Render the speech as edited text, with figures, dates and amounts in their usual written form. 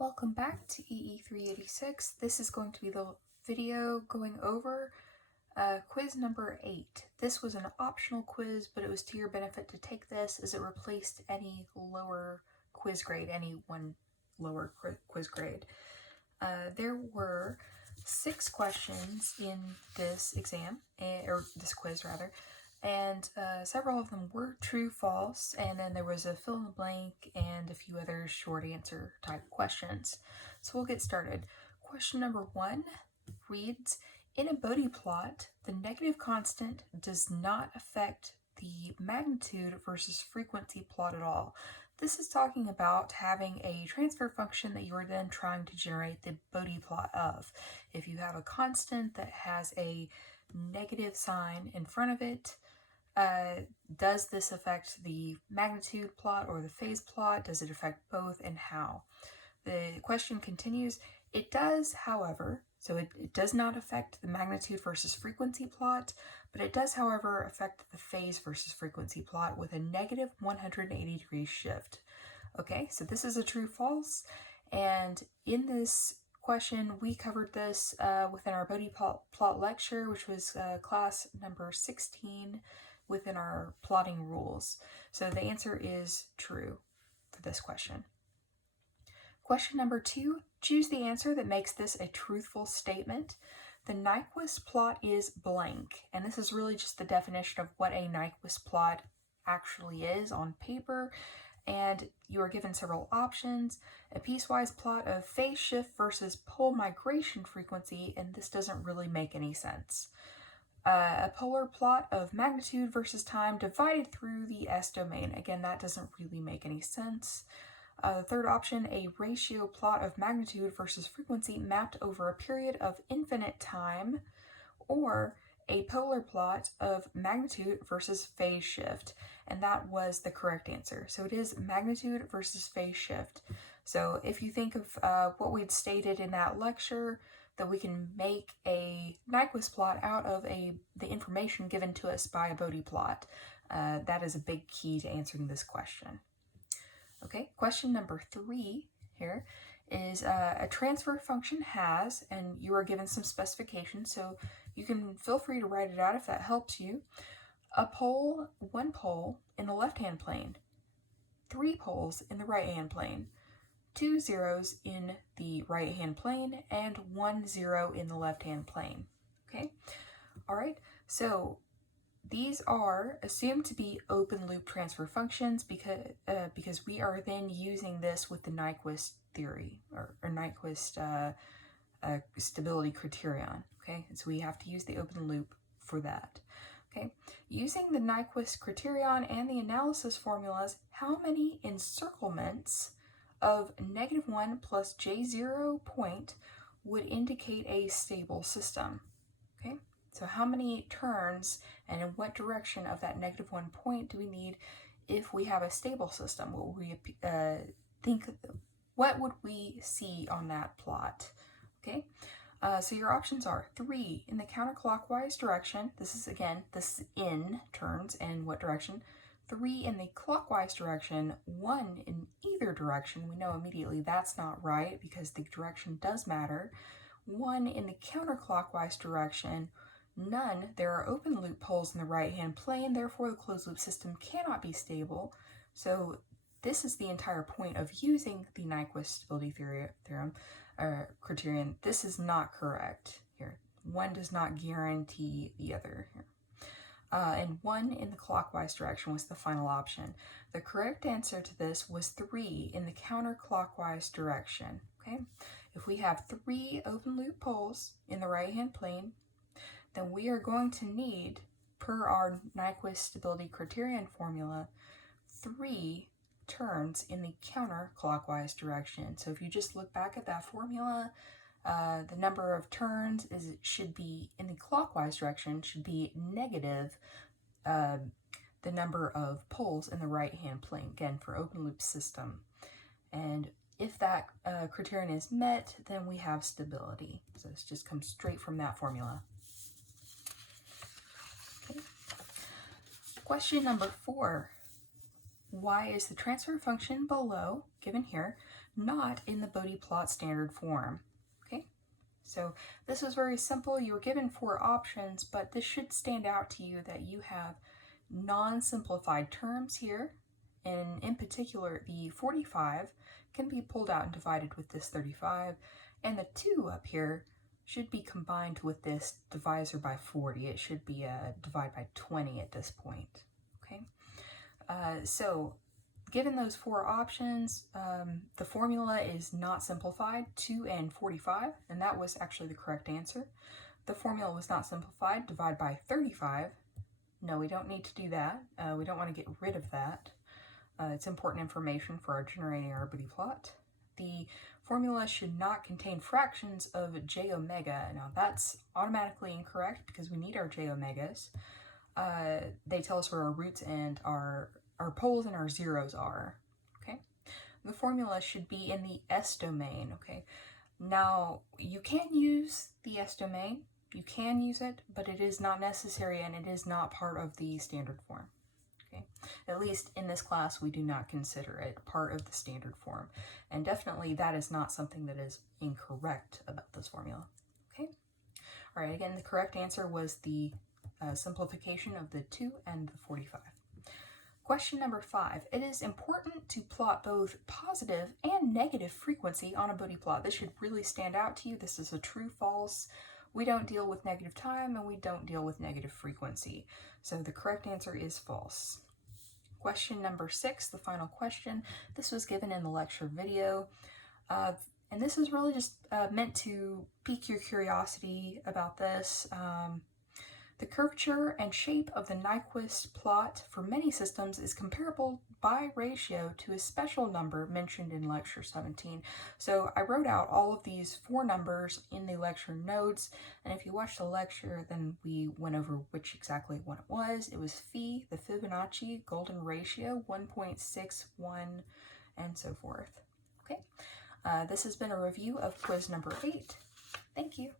Welcome back to EE386. This is going to be the video going over quiz number 8. This was an optional quiz, but it was to your benefit to take this as it replaced any lower quiz grade, any one lower quiz grade. There were 6 questions in this exam, or this quiz rather, and several of them were true, false, and then there was a fill in the blank and a few other short answer type questions. So we'll get started. Question number 1 reads, in a Bode plot, the negative constant does not affect the magnitude versus frequency plot at all. This is talking about having a transfer function that you are then trying to generate the Bode plot of. If you have a constant that has a negative sign in front of it, does this affect the magnitude plot or the phase plot? Does it affect both, and how? The question continues. It does, however, so it does not affect the magnitude versus frequency plot, but it does, however, affect the phase versus frequency plot with a negative 180 degree shift. Okay, so this is a true-false, and in this question, we covered this within our Bode plot lecture, which was class number 16 within our plotting rules. So the answer is true for this question. Question number 2, choose the answer that makes this a truthful statement. The Nyquist plot is blank, and this is really just the definition of what a Nyquist plot actually is on paper, and you are given several options. A piecewise plot of phase shift versus pole migration frequency, and this doesn't really make any sense. A polar plot of magnitude versus time divided through the S domain. Again, that doesn't really make any sense. The third option, a ratio plot of magnitude versus frequency mapped over a period of infinite time, or a polar plot of magnitude versus phase shift, and that was the correct answer. So it is magnitude versus phase shift. So if you think of what we'd stated in that lecture, that we can make a Nyquist plot out of the information given to us by a Bode plot. That is a big key to answering this question. Okay, question number 3 here is a transfer function has, and you are given some specifications, so you can feel free to write it out if that helps you. One pole in the left-hand plane, 3 poles in the right-hand plane, 2 zeros in the right-hand plane, and 1 zero in the left-hand plane. Okay, all right, so these are assumed to be open loop transfer functions because we are then using this with the Nyquist theory, or Nyquist stability criterion. Okay, so we have to use the open loop for that. Okay, using the Nyquist criterion and the analysis formulas, how many encirclements of -1 plus J0 point would indicate a stable system? Okay, so how many turns and in what direction of that -1 point do we need if we have a stable system? What would we what would we see on that plot? Okay, so your options are 3 in the counterclockwise direction. This is, again, this in turns and what direction. 3 in the clockwise direction, 1 in either direction. We know immediately that's not right because the direction does matter. 1 in the counterclockwise direction, none. There are open loop poles in the right-hand plane, therefore the closed loop system cannot be stable. So this is the entire point of using the Nyquist stability theorem, criterion. This is not correct here. 1 does not guarantee the other here. And 1 in the clockwise direction was the final option. The correct answer to this was 3 in the counterclockwise direction. Okay, if we have 3 open loop poles in the right-hand plane, then we are going to need, per our Nyquist stability criterion formula, 3 turns in the counterclockwise direction. So if you just look back at that formula, the number of turns should be in the clockwise direction should be negative the number of poles in the right-hand plane, again, for open loop system. And if that criterion is met, then we have stability. So this just comes straight from that formula. Okay. Question number 4 why is the transfer function below, given here, not in the Bode plot standard form? Okay, so this is very simple. You were given 4 options, but this should stand out to you that you have non-simplified terms here, and in particular the 45 can be pulled out and divided with this 35, and the 2 up here should be combined with this divisor by 40. It should be a divide by 20 at this point. Okay, so given those 4 options, the formula is not simplified, 2 and 45, and that was actually the correct answer. The formula was not simplified, divide by 35. No, we don't need to do that. We don't want to get rid of that. It's important information for our generating our Bode plot. The formula should not contain fractions of j omega. Now that's automatically incorrect because we need our j omegas. They tell us where our roots and our poles and our zeros are. Okay, the formula should be in the S domain. Okay, now you can use the S domain. You can use it, but it is not necessary and it is not part of the standard form. Okay, at least in this class we do not consider it part of the standard form, and definitely that is not something that is incorrect about this formula. Okay, all right, again the correct answer was the simplification of the 2 and the 45. Question number 5. It is important to plot both positive and negative frequency on a Bode plot. This should really stand out to you. This is a true false. We don't deal with negative time and we don't deal with negative frequency. So the correct answer is false. Question number 6, the final question. This was given in the lecture video. And this is really just meant to pique your curiosity about this. The curvature and shape of the Nyquist plot for many systems is comparable by ratio to a special number mentioned in lecture 17. So I wrote out all of these 4 numbers in the lecture notes, and if you watch the lecture, then we went over which exactly one it was. It was phi, the Fibonacci golden ratio, 1.61, and so forth. Okay, this has been a review of quiz number 8. Thank you.